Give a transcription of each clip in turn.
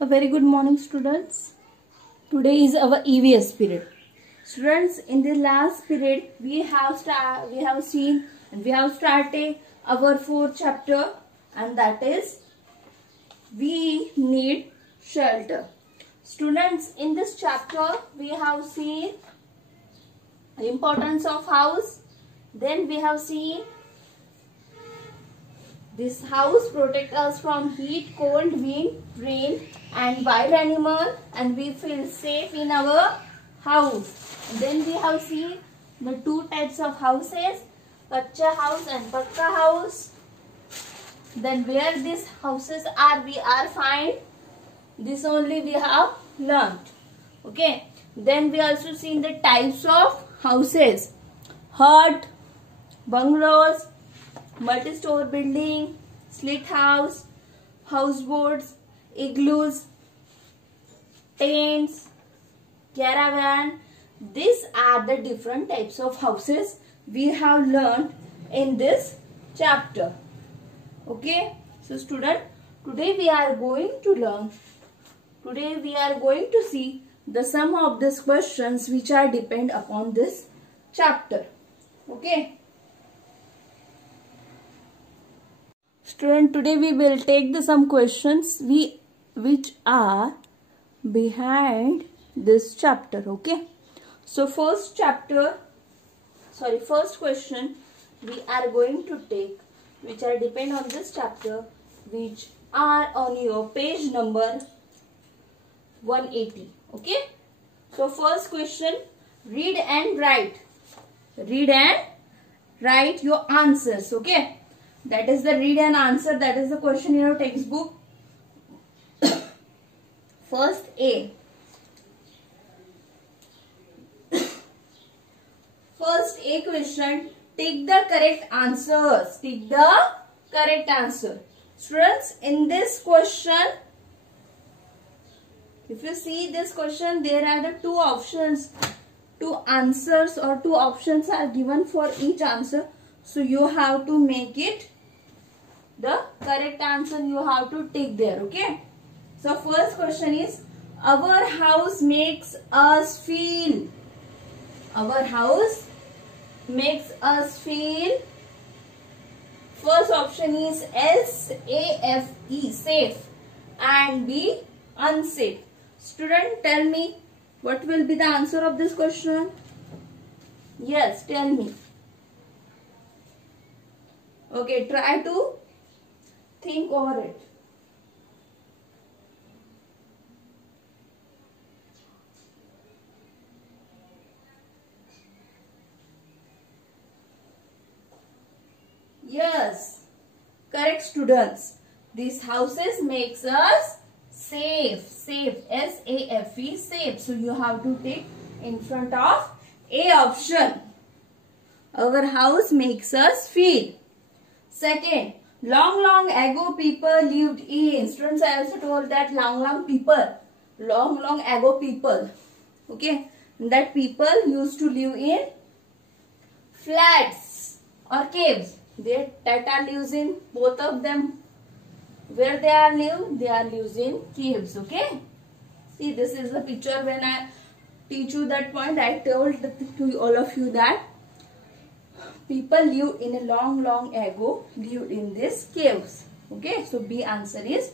A very good morning, students. Today is our EVS period. Students, in the last period we have started our fourth chapter, and that is we need shelter. Students, in this chapter we have seen the importance of house. Then we have seen this house protects us from heat, cold, wind, rain and wild animal, and we feel safe in our house. Then we have seen the two types of houses, kacha house and pakka house. Then where these houses are, we are find. This only we have learnt. Okay. Then we also seen the types of houses: hut, bungalows, multi-store building, slit house, houseboats, igloos, tents, caravan. These are the different types of houses we have learned in this chapter. Okay, so student, today we are going to see the sum of these questions which are depend upon this chapter. Okay. Student, today we will take some questions which are behind this chapter. Okay. So first question we are going to take, which are depend on this chapter, which are on your page number 180. Okay. So first question, read and write your answers. Okay. That is the read and answer. That is the question in your textbook. First A. First A question. Take the correct answers. Take the correct answer. Students, in this question, if you see this question, there are the two options. Two answers or two options are given for each answer. So you have to make it the correct answer. You have to tick there. Okay. So first question is, our house makes us feel. Our house makes us feel. First option is S-A-F-E, safe, and B, unsafe. Student, tell me what will be the answer of this question. Yes, tell me. Okay, try to think over it. Yes, correct, students. These houses makes us safe. Safe, S-A-F-E, safe. So you have to take in front of A option. Our house makes us feel. Second, long ago people lived in. Students, I also told that long ago people. Okay, that people used to live in flats or caves. Tata lives in both of them. Where they are live in caves. Okay. See, this is the picture. When I teach you that point, I told to all of you that people lived in a long ago, lived in these caves. Okay. So B answer is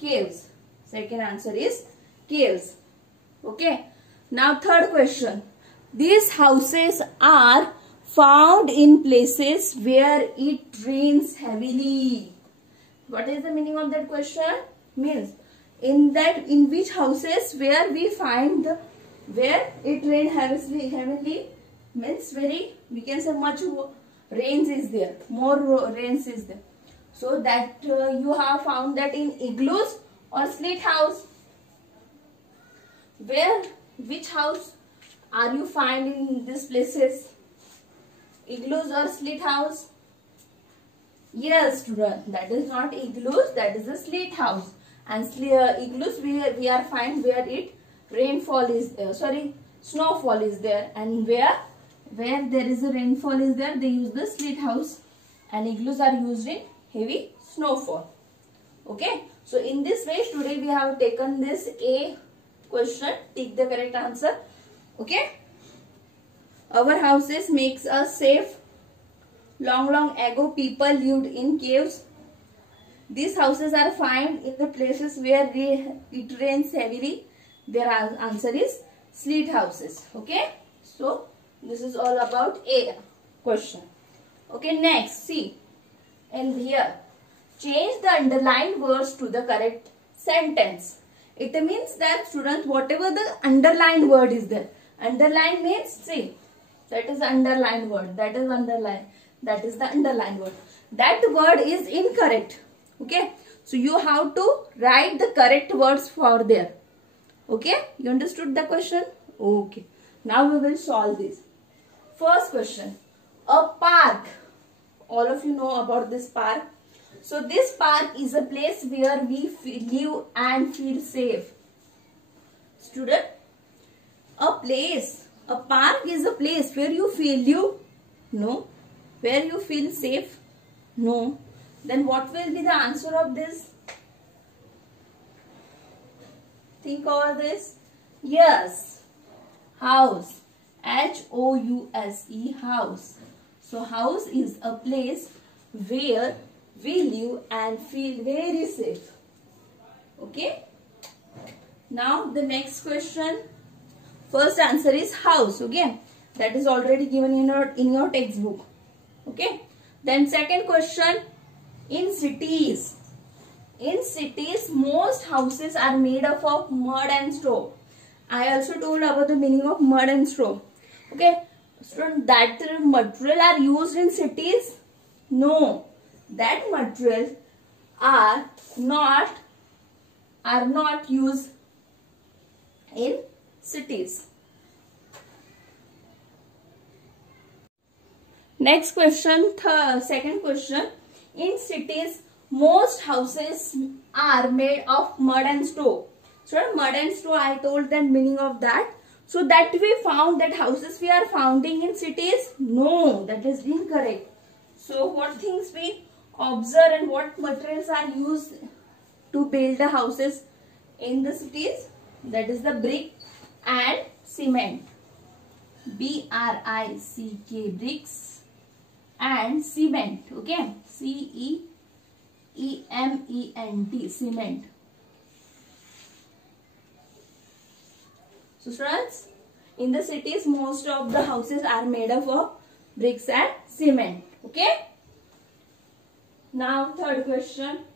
caves. Second answer is caves. Okay. Now third question. These houses are found in places where it rains heavily. What is the meaning of that question? Means in which houses where we find where it rains heavily, means we can say much rains is there, more rains is there. So that you have found that in igloos or slit house. Which house are you find in these places? Igloos or slit house? Yes, student, that is not igloos, that is a slit house. And igloos we are find where it snowfall is there, and where there is a rainfall is there, they use the slit house, and igloos are used in heavy snowfall. Okay, So in this way, today we have taken this A question. Take the correct answer. Okay. Our houses makes us safe. Long ago, people lived in caves. These houses are found in the places where it rains heavily. Their answer is sleet houses. Okay. So this is all about A question. Okay. Next, see. And here, change the underlined words to the correct sentence. It means that, students, whatever the underlined word is there. Underline means, see, that is underlined word. That is underline. That is the underlined word. That word is incorrect. Okay. So you have to write the correct words for there. Okay. You understood the question? Okay. Now we will solve this. First question. A park. All of you know about this park. So this park is a place where we live and feel safe. Student, a park is a place where you live. No. Where you feel safe? No. Then what will be the answer of this? Think over this. Yes. House. H-O-U-S-E. House. So house is a place where we live and feel very safe. Okay. Now the next question. First answer is house. Okay. That is already given in your textbook. Okay. Then second question. In cities, most houses are made up of mud and straw. I also told about the meaning of mud and straw. Okay. So that material are used in cities? No. That material are not used in cities. Next question, second question. In cities, most houses are made of mud and straw. So mud and straw, I told the meaning of that. So that we found that houses we are founding in cities? No, that is incorrect. So what things we observe and what materials are used to build the houses in the cities? That is the brick and cement. B-R-I-C-K, bricks and cement. Okay. C-E-E-M-E-N-T, cement. So students, in the cities, most of the houses are made up of bricks and cement. Okay. Now third question.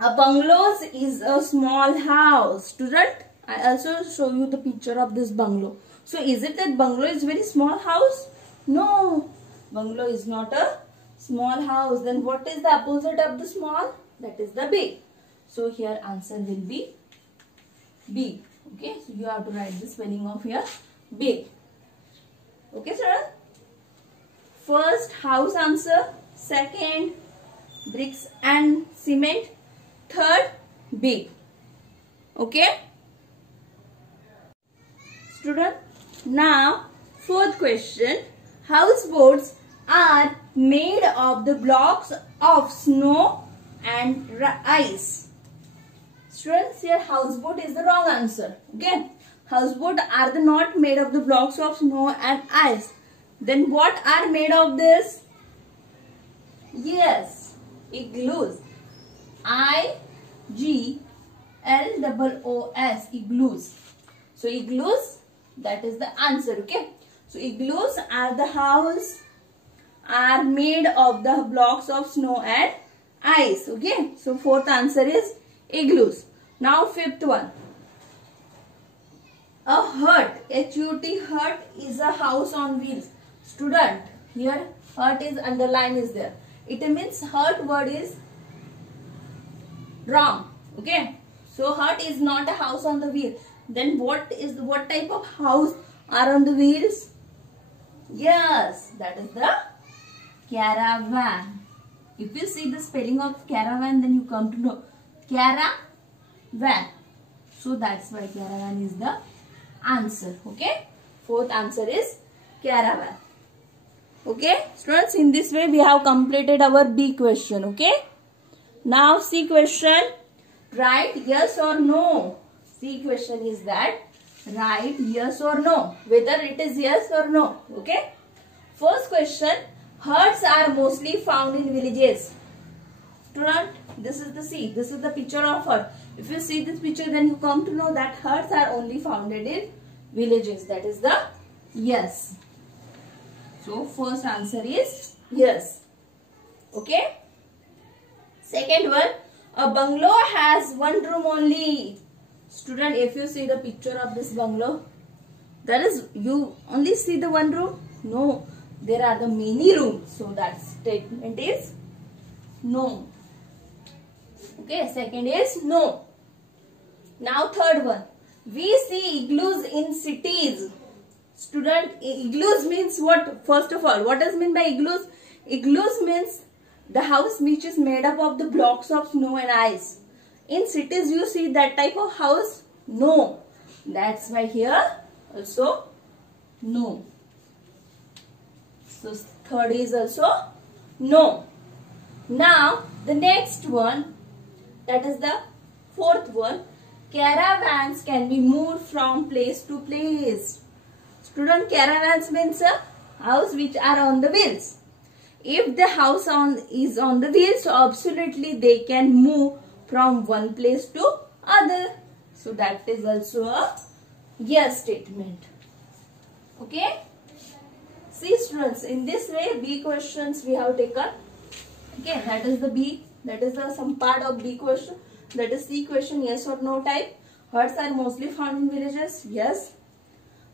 A bungalow is a small house. Student, I also show you the picture of this bungalow. So is it that bungalow is very small house? No. Bungalow is not a small house. Then what is the opposite of the small? That is the big. So here answer will be big. Okay. So you have to write the spelling of here big. Okay, sir. First house answer. Second bricks and cement. Third big. Okay. Student. Now fourth question. Houseboats are made of the blocks of snow and ice. Students, here houseboat is the wrong answer. Okay. Houseboat are not made of the blocks of snow and ice. Then what are made of this? Yes, igloos. I-G-L-O-O-S, igloos. So igloos, that is the answer. Okay. So igloos are the house are made of the blocks of snow and ice. Okay. So fourth answer is igloos. Now fifth one. A hut, H-U-T, hut is a house on wheels. Student, here hut is underline is there. It means hut word is wrong. Okay. So hut is not a house on the wheel. Then what type of house are on the wheels? Yes, that is the caravan. If you see the spelling of caravan, then you come to know caravan. So that's why caravan is the answer. Okay. Fourth answer is caravan. Okay. Students, in this way we have completed our B question. Okay. Now C question. write yes or no. See, question is that write yes or no, whether it is yes or no. Okay. First question, herds are mostly found in villages. Student, this is the this is the picture of herd. If you see this picture, then you come to know that herds are only found in villages. That is the yes. So first answer is yes. Okay. Second one, a bungalow has one room only. Student, if you see the picture of this bungalow, that is, you only see the one room? No, there are the many rooms. So that statement is no. Okay, second is no. Now third one, we see igloos in cities. Student, igloos means what? First of all, what does mean by igloos? Igloos means the house which is made up of the blocks of snow and ice. In cities you see that type of house? No. That's why here also no. So third is also no. Now the next one, that is the fourth one, caravans can be moved from place to place. Student, caravans means a house which are on the wheels. If the house is on the wheels, so absolutely they can move from one place to other. So that is also a yes statement. Okay. See students, in this way B questions we have taken. Okay, that is the B. That is the some part of B question. That is C question, yes or no type. Herds are mostly found in villages. Yes.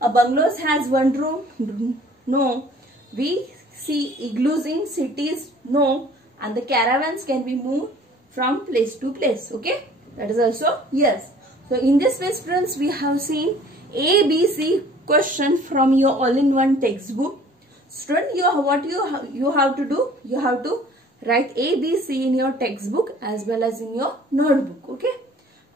A bungalow has one room. No. We see igloos in cities. No. And the caravans can be moved from place to place. Okay. That is also yes. So in this way students, we have seen A, B, C question from your all-in-one textbook. Student, what you have to do? You have to write A, B, C in your textbook as well as in your notebook. Okay.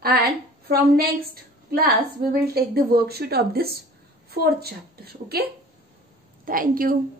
And from next class, we will take the worksheet of this fourth chapter. Okay. Thank you.